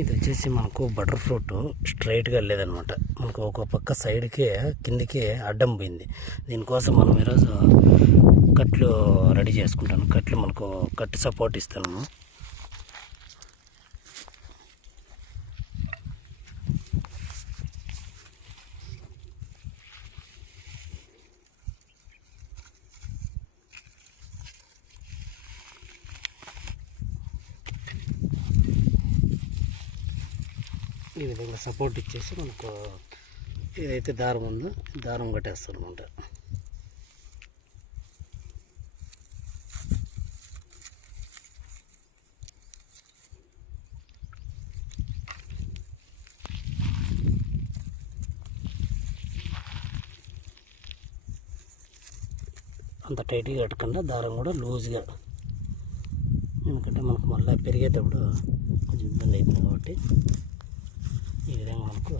ఇది వచ్చేసి మనకు బటర్ ఫ్రూట్ స్ట్రైట్గా లేదనమాట, మనకు ఒక పక్క సైడ్కి కిందికి అడ్డం పోయింది. దీనికోసం మనం ఈరోజు కట్లు రెడీ చేసుకుంటాను. కట్లు మనకు కట్టు సపోర్ట్ ఇస్తాను. ఈ విధంగా సపోర్ట్ ఇచ్చేసి మనకు ఏదైతే దారం ఉందో దారం కట్టేస్తాను అనమాట. అంత టైట్గా కట్టకుండా దారం కూడా లూజ్గా, ఎందుకంటే మనకు మళ్ళీ పెరిగేటప్పుడు కొంచెం ఇబ్బంది అవుతుంది కాబట్టి ఈ విధంగా మనకు